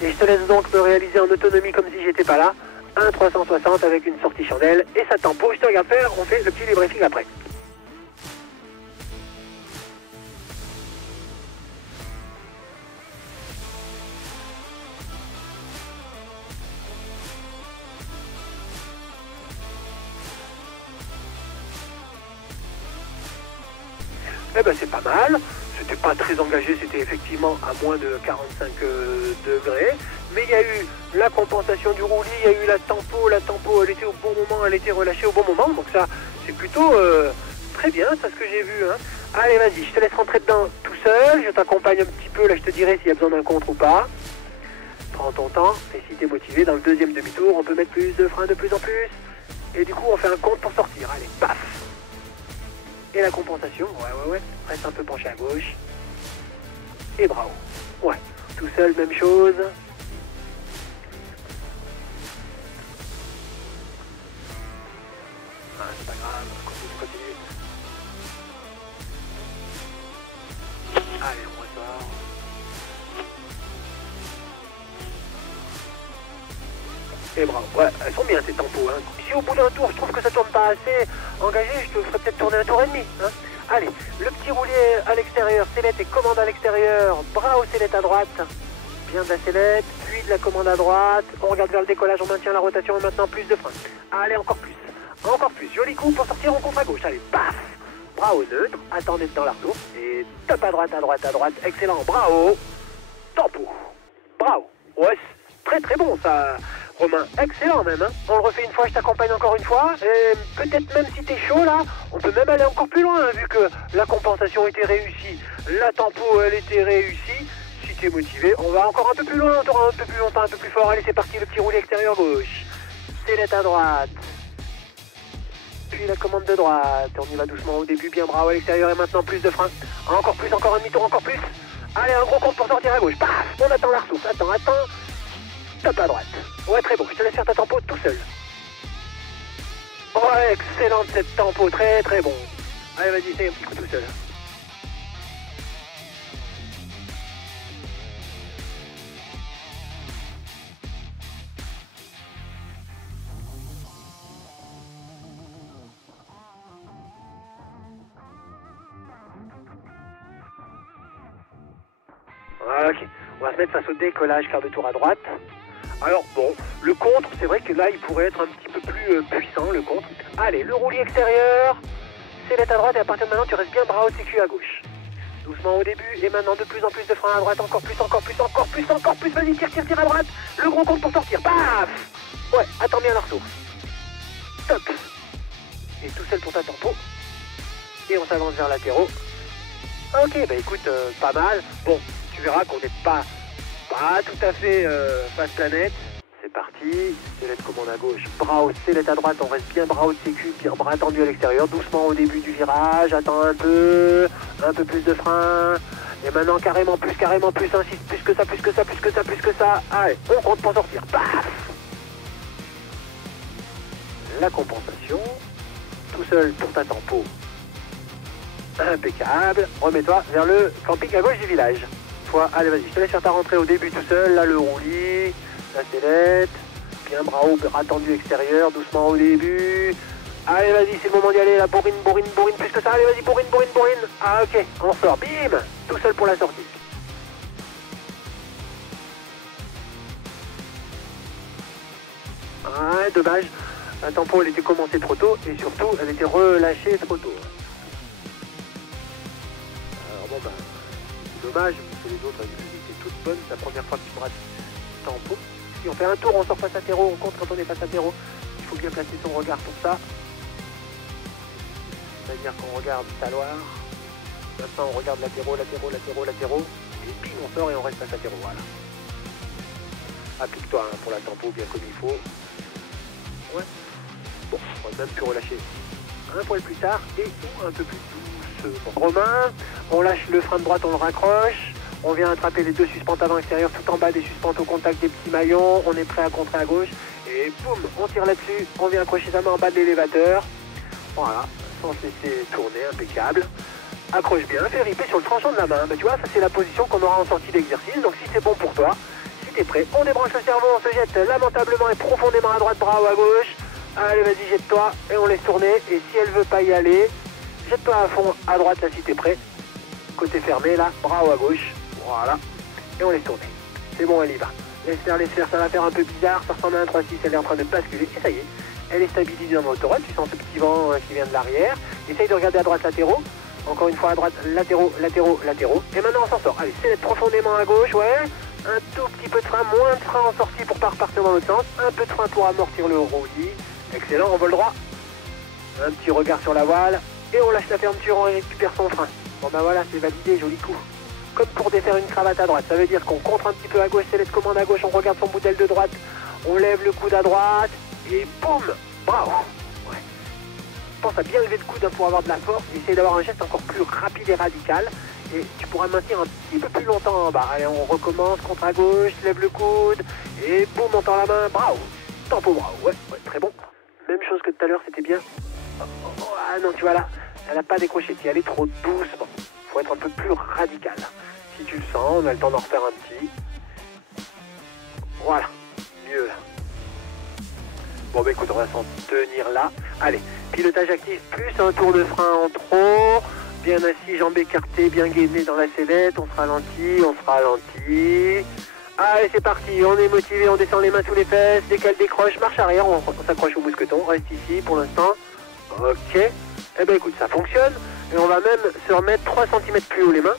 Et je te laisse donc me réaliser en autonomie comme si j'étais pas là. Un 360 avec une sortie chandelle et sa tempo. Je te regarde faire, on fait le petit débriefing après. Eh ben c'est pas mal, c'était pas très engagé, c'était effectivement à moins de 45 degrés, mais il y a eu la compensation du roulis, il y a eu la tempo elle était au bon moment, elle était relâchée au bon moment, donc ça c'est plutôt très bien, ça ce que j'ai vu. Hein. Allez vas-y, je te laisse rentrer dedans tout seul, je t'accompagne un petit peu, là je te dirai s'il y a besoin d'un contre ou pas. Prends ton temps, et si t'es motivé, dans le deuxième demi-tour, on peut mettre plus de freins de plus en plus, et du coup on fait un compte pour sortir, allez, paf. Et la compensation, ouais, reste un peu penché à gauche. Et bravo. Ouais, tout seul, même chose. Ah, c'est pas grave, continue. Allez, on ressort. Et bravo, ouais, elles sont bien ces tempos. Hein. Si au bout d'un tour, je trouve que ça tourne pas assez engagé, je te ferai peut-être tourner un tour et demi. Hein. Allez, le petit roulier à l'extérieur, sellette et commande à l'extérieur, bras au sellette à droite. Bien de la sellette, puis de la commande à droite. On regarde vers le décollage, on maintient la rotation et maintenant plus de frein. Allez, encore plus. Encore plus. Joli coup pour sortir en contre à gauche. Allez, paf. Bras au neutre, attendez dans la retour. Et top à droite, à droite, à droite. Excellent, bravo. Tempo. Bravo. Ouais, très très bon ça. Romain, excellent même, hein. On le refait une fois, je t'accompagne encore une fois, et peut-être même si t'es chaud là, on peut même aller encore plus loin, hein, vu que la compensation était réussie, la tempo elle était réussie, si t'es motivé, on va encore un peu plus loin, on aura un peu plus longtemps, un peu plus fort, allez c'est parti, le petit roulis extérieur gauche, sellette à droite, puis la commande de droite, on y va doucement au début, bien bravo à l'extérieur, et maintenant plus de frein, encore plus, encore un demi-tour, encore plus, allez un gros compte pour sortir à gauche, paf, on attend la ressource, attends, top à droite. Ouais, très bon. Je te laisse faire ta tempo tout seul. Ouais, excellente cette tempo. Très, très bon. Allez, vas-y, fais un petit coup tout seul. Ok. On va se mettre face au décollage, quart de tour à droite. Alors bon, le contre, c'est vrai que là, il pourrait être un petit peu plus puissant, le contre. Allez, le roulis extérieur, sellette à droite, et à partir de maintenant, tu restes bien bras haut de sécu à gauche. Doucement au début, et maintenant de plus en plus de frein à droite, encore plus, vas-y, tire à droite, le gros compte pour sortir, paf. Ouais, attends bien la ressource. Top. Et tout seul pour ta tempo. Et on s'avance vers latéraux. Ok, bah écoute, pas mal. Bon, tu verras qu'on n'est pas tout à fait face planète. C'est parti, sellette commande à gauche, bras haut, sellette à droite, on reste bien bras haut de sécu, puis bras tendu à l'extérieur, doucement au début du virage, attends un peu plus de frein, et maintenant carrément plus, insiste, plus que ça, allez, on compte pour sortir, paf. La compensation, tout seul pour ta tempo, impeccable, remets-toi vers le camping à gauche du village. Allez vas-y, je te laisse faire ta rentrée au début tout seul, là le roulis, la sellette, bien bras haut, bras tendu extérieur, doucement au début. Allez vas-y, c'est le moment d'y aller, la bourrine, plus que ça, allez vas-y, bourrine. Ah ok, on sort, bim, tout seul pour la sortie. Ouais, dommage, la tempo elle était commencée trop tôt et surtout elle était relâchée trop tôt. Alors bon bah, dommage. Les autres étaient toutes bonnes, c'est la première fois que tu braques tempo. Si on fait un tour, on sort face à terreau, on compte quand on est face à terreau. Il faut bien placer son regard pour ça. C'est-à-dire qu'on regarde Taloir. Maintenant on regarde latéraux. Et puis on sort et on reste face à terreau, voilà. Applique-toi hein, pour la tempo bien comme il faut. Ouais. Bon, on va même plus relâcher. Un poil plus tard et un peu plus doucement. Romain, on lâche le frein de droite, on le raccroche. On vient attraper les deux suspentes avant extérieures tout en bas des suspentes au contact des petits maillons. On est prêt à contrer à gauche. Et boum, on tire là-dessus. On vient accrocher sa main en bas de l'élévateur. Voilà, sans se laisser tourner, impeccable. Accroche bien, fais riper sur le tranchant de la main. Ben, tu vois, ça c'est la position qu'on aura en sortie d'exercice. Donc si c'est bon pour toi, si t'es prêt, on débranche le cerveau, on se jette lamentablement et profondément à droite, bras ou à gauche. Allez, vas-y, jette-toi et on laisse tourner. Et si elle veut pas y aller, jette-toi à fond à droite là si t'es prêt. Côté fermé là, bras ou à gauche. Voilà. Et on laisse tourner. C'est bon, elle y va. Laisse faire, ça va faire un peu bizarre. Ça ressemble à un 3-6, elle est en train de basculer. Et ça y est, elle est stabilisée dans l'autoroute. Tu sens ce petit vent qui vient de l'arrière. Essaye de regarder à droite latéraux. Encore une fois à droite, latéraux, latéraux, latéraux. Et maintenant on s'en sort. Allez, c'est profondément à gauche, ouais. Un tout petit peu de frein, moins de frein en sortie pour pas repartir dans l'autre sens. Un peu de frein pour amortir le roulis. Excellent, on vole droit. Un petit regard sur la voile. Et on lâche la fermeture, on récupère son frein. Bon ben voilà, c'est validé, joli coup. Comme pour défaire une cravate à droite. Ça veut dire qu'on contre un petit peu à gauche, c'est l'aide commande à gauche, on regarde son bout d'aile de droite. On lève le coude à droite. Et boum, bravo. Ouais. Pense à bien lever le coude pour avoir de la force. Essaye d'avoir un geste encore plus rapide et radical. Et tu pourras maintenir un petit peu plus longtemps en bas. Allez, on recommence, contre à gauche, lève le coude. Et boum, on tend la main, bravo. Tempo, bravo, ouais, très bon. Même chose que tout à l'heure, c'était bien. Ah non, tu vois là, elle n'a pas décroché. Elle est trop douce. Bon, faut être un peu plus radical. Si tu le sens, on a le temps d'en refaire un petit. Voilà, mieux là. Bon bah écoute, on va s'en tenir là. Allez, pilotage actif plus un tour de frein en trop. Bien assis, jambes écartées, bien gainé dans la sellette. On se ralentit, on se ralentit. Allez, c'est parti, on est motivé, on descend les mains sous les fesses. Dès qu'elle décroche, marche arrière, on s'accroche au mousqueton. Reste ici pour l'instant. Ok. Eh ben écoute, ça fonctionne. Et on va même se remettre 3 cm plus haut les mains.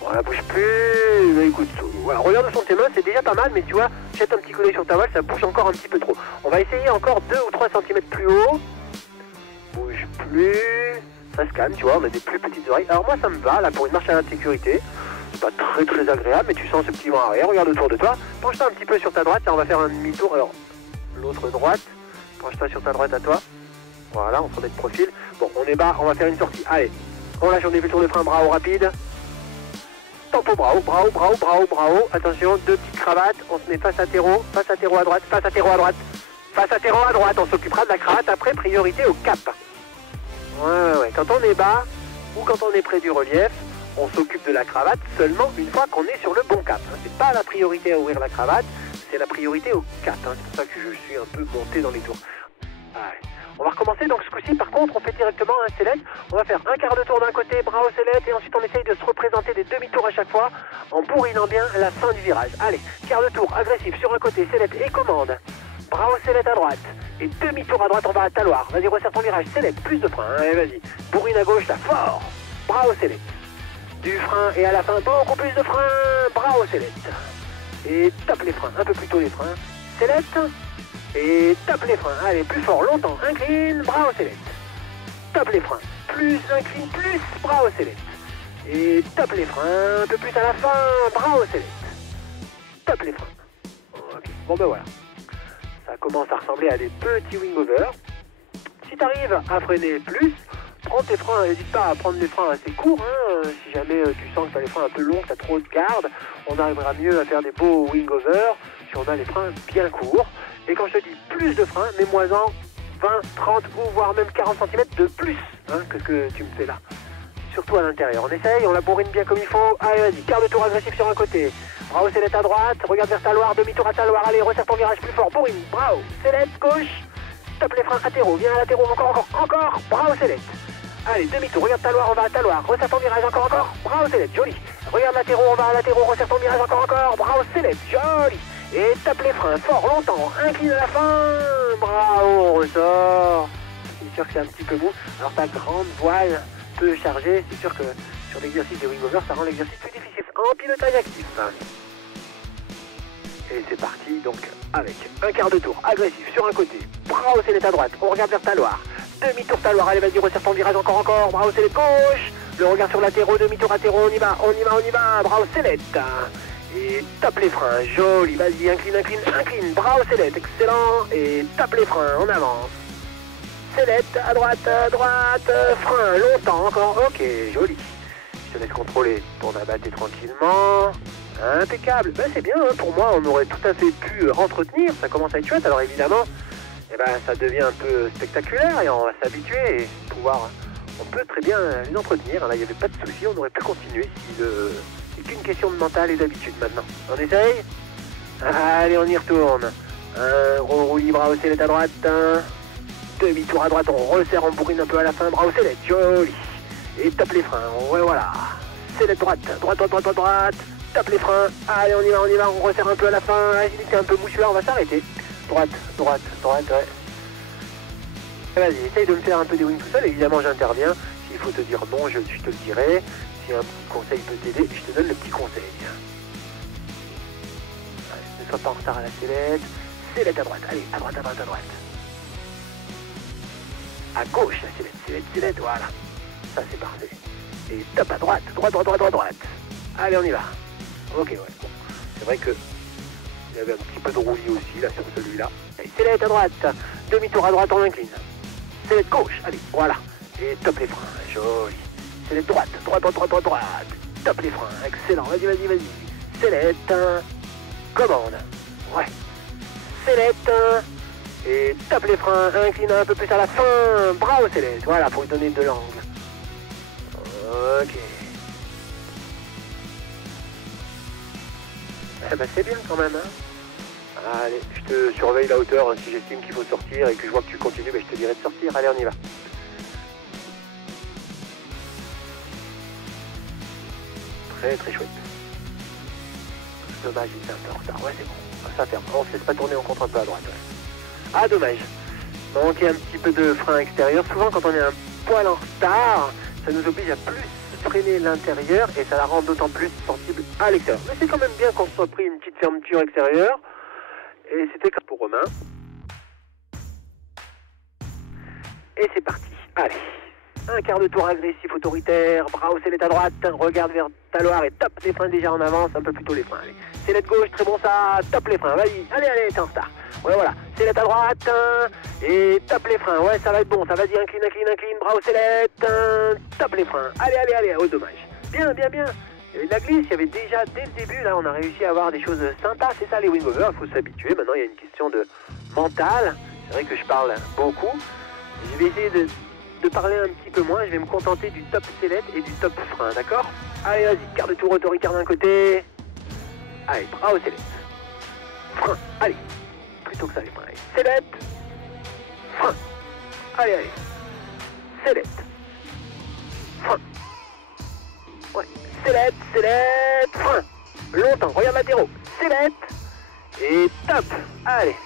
Voilà, bouge plus. Mais écoute, voilà, regarde le son de tes mains, c'est déjà pas mal, mais tu vois, jette un petit coup d'œil sur ta voile, ça bouge encore un petit peu trop. On va essayer encore 2 ou 3 cm plus haut. Bouge plus. Ça se calme, tu vois, on a des plus petites oreilles. Alors moi, ça me va, là, pour une marche à l'insécurité. C'est pas très agréable, mais tu sens ce petit vent arrière. Regarde autour de toi. Penche-toi un petit peu sur ta droite, et on va faire un demi-tour. Alors, l'autre droite. Penche-toi sur ta droite à toi. Voilà, on se remet de profil. Bon, on est bas, on va faire une sortie. Allez, on lâche, on est le tour de frein, bras haut rapide. Tempo, bras haut, bras haut, bras haut, bras haut, bras haut. Attention, 2 petites cravates. On se met face à terreau à droite, face à terreau à droite. Face à terreau à droite, on s'occupera de la cravate après, priorité au cap. Ouais. Quand on est bas ou quand on est près du relief, on s'occupe de la cravate seulement une fois qu'on est sur le bon cap. C'est pas la priorité à ouvrir la cravate, c'est la priorité au cap. C'est pour ça que je suis un peu monté dans les tours. Allez. On va recommencer, donc ce coup-ci, par contre, on fait directement un sellette. On va faire un quart de tour d'un côté, bras au sellette, et ensuite on essaye de se représenter des demi-tours à chaque fois, en bourrinant bien la fin du virage. Allez, quart de tour, agressif sur un côté, sellette et commande. Bras au sellette à droite, et demi-tour à droite, on va à taloir. Vas-y, resserre ton virage, sellette, plus de frein, allez, vas-y. Bourrine à gauche, là, fort. Bras au sellette. Du frein, et à la fin, beaucoup plus de frein, bras au sellette. Et tape les freins, un peu plus tôt les freins. Sellette. Et tape les freins, allez, plus fort, longtemps, incline, bras au sellette. Tape les freins, plus, incline, plus, bras au sellette. Et tape les freins, un peu plus à la fin, bras au sellette. Tape les freins. Ok, bon ben voilà. Ça commence à ressembler à des petits wing-overs. Si tu arrives à freiner plus, prends tes freins, n'hésite pas à prendre des freins assez courts. Si jamais tu sens que tu as les freins un peu longs, tu as trop de garde, on arrivera mieux à faire des beaux wing-overs si on a les freins bien courts. Et quand je te dis plus de freins, mets-moi-en 20, 30 ou voire même 40 cm de plus que ce que tu me fais là. Surtout à l'intérieur. On essaye, on la bourrine bien comme il faut. Allez, vas-y, quart de tour agressif sur un côté. Bras au sellette à droite, regarde vers taloir, demi-tour à taloir. Allez, resserre ton virage plus fort, bourrine, bras haut, sellette, gauche. Tape les freins latéraux, viens à latéraux, encore, bras au sellette. Allez, demi-tour, regarde taloir, on va à taloir. Resserre ton virage, encore, bras au sellette, joli. Regarde latéraux, on va à latéraux, resserre ton virage, encore, bras au sellette, joli. Et tape les freins fort, longtemps, incline à la fin, bravo, on ressort. C'est sûr que c'est un petit peu mou. Alors ta grande voile peut charger, c'est sûr que sur l'exercice des wing-overs, ça rend l'exercice plus difficile. En pilotage actif. Et c'est parti, donc, avec un quart de tour, agressif sur un côté, bras au sellette à droite, on regarde vers taloir, demi-tour taloir, allez vas-y, resserre ton virage, encore, bras au sellette gauche, le regard sur latéraux, demi-tour latéraux, on y va, bras au sellette. Et tape les freins, joli, vas-y, incline, bras au sellette, excellent, et tape les freins, on avance. Sellette, à droite, frein, longtemps, encore, ok, joli. Je te laisse contrôler ton abatté tranquillement, impeccable. Ben c'est bien, pour moi, on aurait tout à fait pu entretenir, ça commence à être chouette, alors évidemment, ça devient un peu spectaculaire, et on va s'habituer, et on peut très bien les entretenir, là, il n'y avait pas de souci, on aurait pu continuer si c'est qu'une question de mental et d'habitude maintenant. On essaye? Allez, on y retourne. Un gros roulis, bras au sellette à droite. Demi-tour à droite, on resserre, on bourrine un peu à la fin, bras au sellette, joli. Et tape les freins, ouais voilà. Sellette droite, droite, droite, droite, droite. Tape les freins, allez on y va, on resserre un peu à la fin. Agilité un peu mouchu, on va s'arrêter. Droite, droite, droite, ouais. Vas-y, essaye de me faire un peu des wings tout seul, évidemment j'interviens. S'il faut te dire non, je te le dirai. Si un petit conseil peut t'aider, je te donne le petit conseil. Allez, ne sois pas en retard à la sellette. Sellette à droite, allez, à droite, à droite, à droite. À gauche la sellette, sellette, sellette, voilà. Ça c'est parfait. Et top à droite, droite, droite, droite, droite, droite. Allez, on y va. Ok, ouais, bon. C'est vrai que il y avait un petit peu de roulis aussi là sur celui-là. Allez, sellette à droite, demi-tour à droite, on incline. Sellette gauche, allez, voilà. Et top les freins, joli. Sellette droite, droite, droite, droite, droite, droite. Top les freins, excellent, vas-y, vas-y, vas-y. Sellette, commande. Ouais. Sellette, et tape les freins, incline un peu plus à la fin. Bravo sellette, voilà, pour lui donner de l'angle. Ok. Eh ben c'est bien quand même, hein. Allez, je te surveille la hauteur, hein, si j'estime qu'il faut sortir et que je vois que tu continues, ben, je te dirai de sortir. Allez, on y va. Très très chouette. Dommage, il est un peu en retard. Ouais, c'est bon. Ça ferme. On se laisse pas tourner, on contre un peu à droite. Ouais. Ah, dommage. Manquer un petit peu de frein extérieur. Souvent, quand on est un poil en retard, ça nous oblige à plus freiner l'intérieur et ça la rend d'autant plus sensible à l'extérieur. Mais c'est quand même bien qu'on se soit pris une petite fermeture extérieure. Et c'était comme pour Romain. Et c'est parti. Allez. Un quart de tour agressif autoritaire, bras au sellette à droite, regarde vers ta loire et tape les freins déjà en avance, un peu plus tôt les freins. Allez. Sellette gauche, très bon ça, tape les freins, vas-y, allez, allez, t'es en retard. Ouais, voilà, sellette à droite, et tape les freins, ouais, ça va être bon, ça, vas-y, incline, incline, incline, bras au sellette, tape les freins, allez, allez, allez, oh dommage. Bien, bien, bien. Il y avait de la glisse, il y avait déjà, dès le début, là, on a réussi à avoir des choses sympas, c'est ça les wing-overs, il faut s'habituer, maintenant il y a une question de mental, c'est vrai que je parle beaucoup, je vais essayer de parler un petit peu moins, je vais me contenter du top sellette et du top frein, d'accord? Allez, vas-y, quart de tour autoritaire d'un côté. Allez, bras au sellette. Frein, allez. Plutôt que ça, les freins. Allez. Sellette. Frein. Allez, allez. Sellette. Frein. Ouais. Sellette, sellette, frein. Longtemps, regarde latéraux. Sellette. Et top. Allez.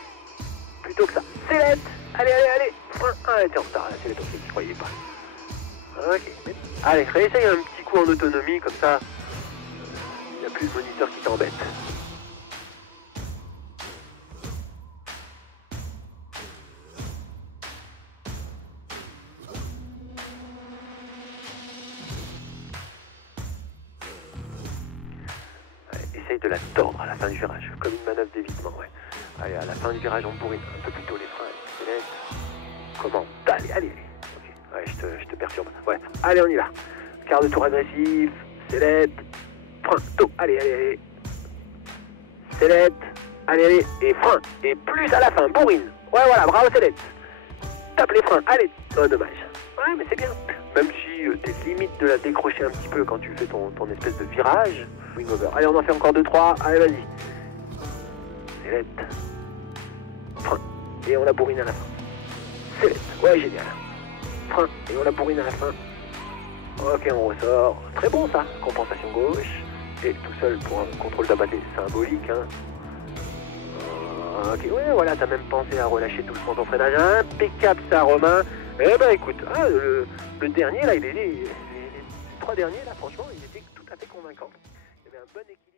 Plutôt que ça. Sellette. Allez, allez, allez. Frein. Ah, t'es en retard, là, c'est les tournées, je croyais pas. Ok. Allez, réessaye un petit coup en autonomie, comme ça, il n'y a plus de moniteur qui t'embête. Allez, essaye de la tordre à la fin du virage, comme une manœuvre d'évitement, ouais. Allez, à la fin du virage, on bourrine un peu plus tôt les freins. Comment? Allez, allez, allez. Ok, ouais, je te perturbe. Ouais, allez, on y va. Quart de tour agressif, sellette, frein, tôt, allez, allez, allez. Sellette, allez, allez, et frein. Et plus à la fin, bourrine. Ouais, voilà, bravo sellette. Tape les freins, allez. Oh, dommage. Ouais, mais c'est bien. Même si t'es limite de la décrocher un petit peu quand tu fais ton espèce de virage. Wing over. Allez, on en fait encore 2-3. Allez, vas-y. Sellette. Frein. Et on la bourrine à la fin. Sellette. Ouais, génial. Frein. Et on la bourrine à la fin. Ok, on ressort. Très bon, ça. Compensation gauche. Et tout seul pour un contrôle d'abatté symbolique, hein. Ok, ouais, voilà, t'as même pensé à relâcher doucement ton freinage. Impeccable, ça, Romain. Eh ben, écoute, le dernier, là, les 3 derniers, là, franchement, il était tout à fait convaincant. Il y avait un bon équilibre.